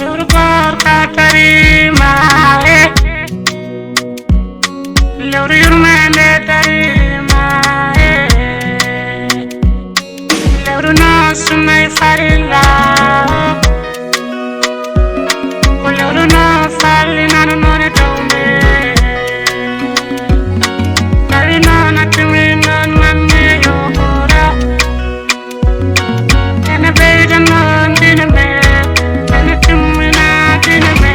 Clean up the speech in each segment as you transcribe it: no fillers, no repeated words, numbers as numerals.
lewru koorka tarima lewru yurmande tarima lewru nasumay farilla ko lewru no falli nanu none tawme tawi noon attumi noon manne yohora ene ɓeyda noon dina me ene timmina dina me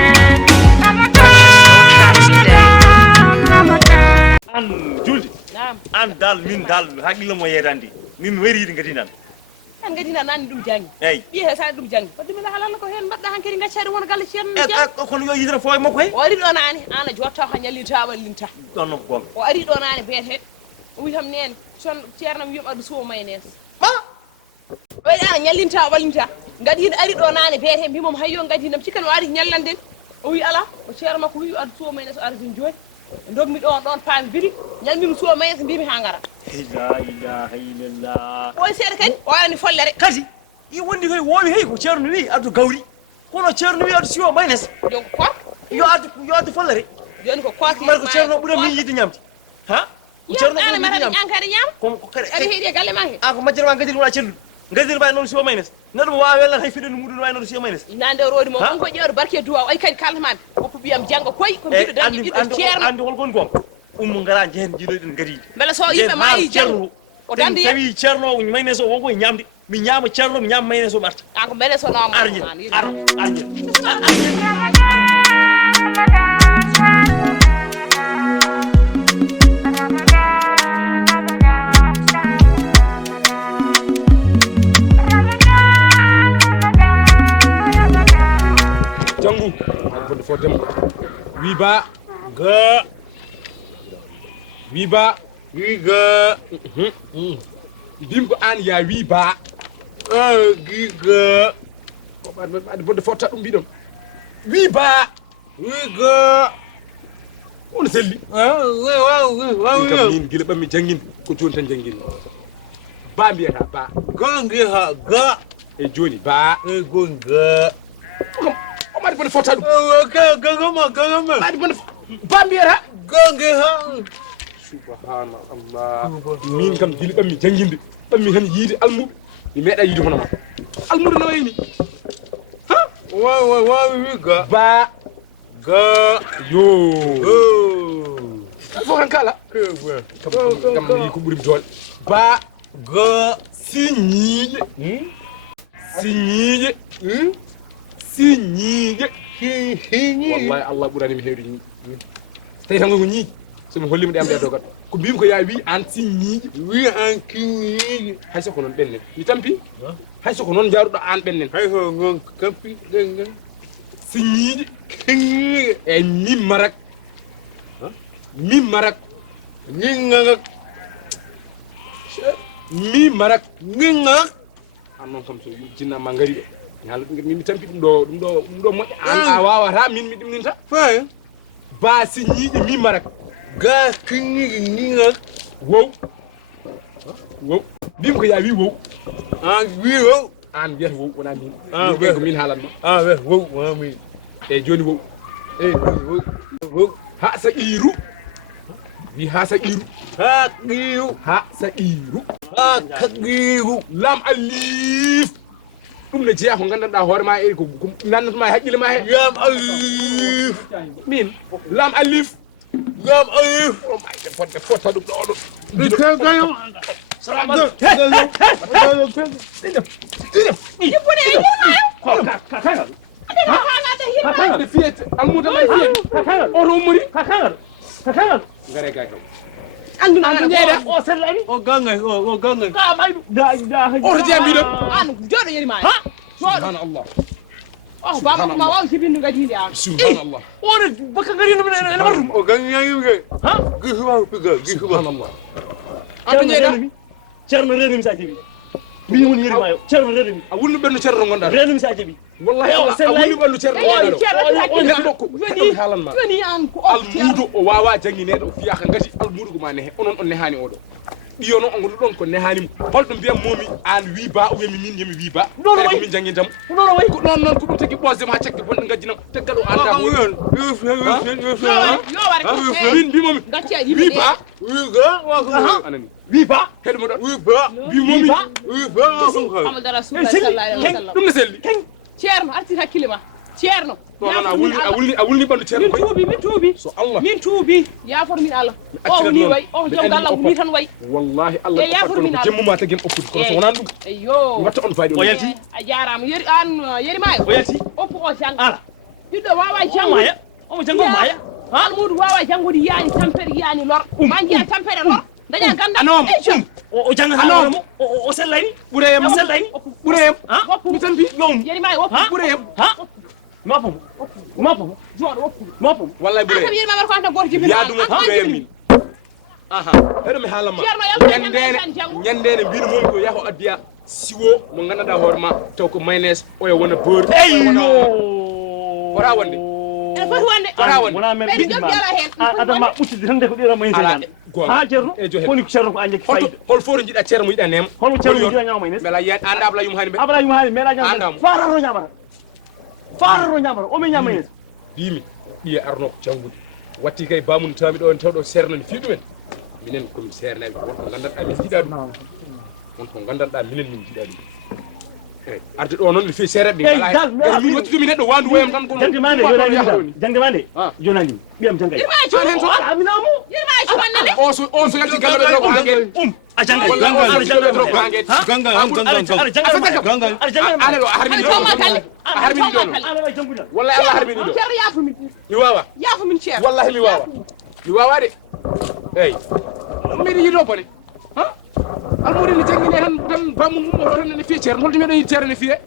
an julde an dal min dal haqqille mo yeydandi min wariide ngadi nan tan ngadi nan nani ɗum jangi eyyi ɓiye sa ɗum jangi wadde min halalla ko hen mbaɗɗa hankkadi gaccade wona galle ceerno kono yo yidata fo e makko he o ari ɗo nani an a jotta ko ñallirta wallinta ɗon noon ko gonga o ari ɗo nani beete o wi tam nene son ceerno mi wiima aɗa suwo mayonnaise ma o waɗi an ñallinta wallinta gadino ari ɗo nane beete mbimom hayyo gadinam cikkano o ari ñallanden o wi ala o ceerno makko wi aɗa suwo mayonnaise o ardi joni dogmi ɗon paami biri ñalmimi suwo mayonnaise mbimi ha gara la ilaha illallah oy seeɗa kadi o wayani follere kadi i wondi koye woowi hey ko ceerno wi addu gawri kono ceerno wi addu siwo maynes donc korka yo addu follere joni ko korka mbar ko ceerno ɓuura min yidde ñamde ha ko ceerno ɓuura min yidde ñamde an kadi ñaama ko kadi aɗa heeɗi e galle ma he an ko majjere ma gadiri wona cellude gadiri mbawi noon siwo maynes neɗɗo mo wawi wellat hay fiɗendu muɗum wawi noon siwo maynes nande roodi mo on ko ƴewde barke duwaw ay kadi kaltamaɓe woppu ɓiyam jangga koye ko mbiɗo dañi ɓiɗɗo ceerno andi holkon gonga ummo gara jehen jiiɗoɗen gadiide beele so yimɓe maayi janggo o dandi tawi ceerno o maynes o wonko e ñamde mi ñaama ceerno mi ñaama maynes o ɓarta an ko beele so nooma arje jangu bonde fo dem wi ba ga wi ba wi ga dimko an ya wi ba gi ga ko ɓaade bonde fo ta ɗum mbiɗon wi ba wi ga on selli kam min gila ɓammi jangguinde ko joni tan jangguinde ba mbiyata ba gongi ha ga e joni ba e gonga ɓaade bonde fota ɗum gagama ɓaade bonde ba mbiyata gongi ha subhanallah min kam gila ɓammi jangguinde ɓammi tan yiide almuɗo mi meeɗa yiide hono ma almuɗo no wayni ha wawi wi ga ba ga yo fof kan kala kam yi ko ɓuuri doole ba ga siñiiƴe siñiiƴe siñiiƴe wallahi allah ɓuranimi heewde ñii tawi tan ko ñii somi hollima ɗe am ɗe dogat ko mbimi ko ya wi an siñiiƴe wi an kiñiiƴe hay soko noon ɓennen mi tampi hay soko noon jaaruɗo an ɓennen hay ko gon kampi ɗengen siñiiƴe kiñiiƴe e mimmarak mimmarak ñingagak mimmarak ñingagak an noon kam so jinnama ngari ɗo mi haala ɗum min mi tampi ɗum ɗo moƴƴa an a wawata min mi ɗumninta fay ba siñiiƴe mimmarak ga kiñiiƴe ñingagak wow wow mbimi ko ya wi wow an wi wow an wiyata wow wona min min ko min haalanma wiyata wow wona min e joni wow e wow ha saqiru wi ha saqiru ha qiru ha saqiru ha kaqiru lam alif ɗum ne jeeya ko gandanɗa hoore ma e ko nannatoma e haqqille ma he lam alif min lam alif lam alif o mayde fodde fotta ɗum ɗo ɗo ade fiyete almuda may fiyete oto ummori kakangal ngare gay kam anduna ñeeɗa o sellani o gangay o gangay ka maydu da oto jeeya mbiɗon an jooɗo Yerimayo subhanallah oh baba ma waw sibindu gadinde an subhanallah on baka ngari no ene batum o gangayi ke ha gihuwa piga subhanallah an ñeeɗa ceerno renumi sa jeeɓi mi woni Yerimayo ceerno renumi a wulnu ɓenno ceerno gonɗa renumi sa jeeɓi wallahi a wulnu ɓenno ceerno gonɗa woni an ko almudo o wawa jangineɗo o fiyaka gati almudo ko ma nehe onon on nehani oɗo ɗiyono on ɗon ko nehanimo holɗo mbiyam momi an wi ba o wemi min yemi wi ba Non, ko way. min jangintam non way ko non non ko ɗum tagi ɓosdema ha caggal bonɗe gajjinam teggal o anda ko yo wari min mbimomi gacci a wi yimɓe ba anani wi ba heɗimo ɗon wi momi Muhammad Rasulullah sallallahu alaihi wasallam ɗum ne selli ceerno artir hakkille ma ceerno non a wulni ɓandu ceerno koy min tuubi so Allah min tuubi yafor min Allah o ni way o jom gallam ni tan way wallahi Allah E yafur min ko Allah. jemmuma tagen oppude kono so wonan ɗum eyyo watta on fayde o yalti a jarama yeri an Yerimayo o yalti oppu o jang ala ɓiɗɗo wawa o jangude maya omo jango maya almudu wawa jangude yani tampere yani lor ma jiya tampere lor daña ganda anom o janga Ano. mo o sellani ɓureyem o sellani ɓureyem ha mi tan mbi yom Yerimayo oppu ha ɓureyem ha mapamo mapamo joɗo oppu mapamo wallahi an kam ɓureyem Yerimayo ko anta goto jibina yaaduma ɓureyem min aha heɗo mi haalama Ceerno yalta ñandene tan janggo. ñandene mbino momi ko yaho addiya siwo mo gandanɗa hoore ma taw ko mayonnaise oyo wona beurre wona wonde ene foti wonde wona wonde wona men ɓeydi jogui ala hen adama ɓuttide tan de ko ɗiɗo mayni Ala, tan gonga. ha ceerno E jo heɓ. koni ko ceerno ko anjeki holto fayida hol fof to jiiɗa ceerno mo yiɗa nema hono ceerno jiɗa ñama maynes beela yiyan anda abla yum hani ɓe abalaji haali meeɗa ñamata Andamo. fararo ñamata fararo ñamata o min ñama maynes mbimi ɓiye arno ko janggude watti kay bamum tawmi ɗo en tawɗo sernani fi ɗumen minen komin sernaɓe wonko gandanɗa min jiiɗa ɗum wonko gandanɗa minen min jiiɗa ɗum eyyi arde ɗo noon mi fi seereɓe Eyyi, dal, mi ara- min wattitumi neɗɗo wandu woyam tan kono jangde mande jonani jangde mande jonani ɓiyam jangay Yerimayo cuuɗo aminamo Yerimayo cumanne de o so yalti galle ɓe ɗo ko hangue a jangay Walla o aɗa jangay ɗo ko hangue aɗa jangay ale ɗo a harmini Aɗa tawma ɗo kalle a harmini ɗo kalle aɗa janguɗa wallahi Allah harmini ɗo ceerno yafumin mi wawa yafumin ceerno wallahi mi wawa de eyyi mbiɗa yiiɗo bone ha almuɗi ne jangguine tan bamum ummoto tan ne fiye ceerno holto mbiɗo yiiɗi ceerno ne fiye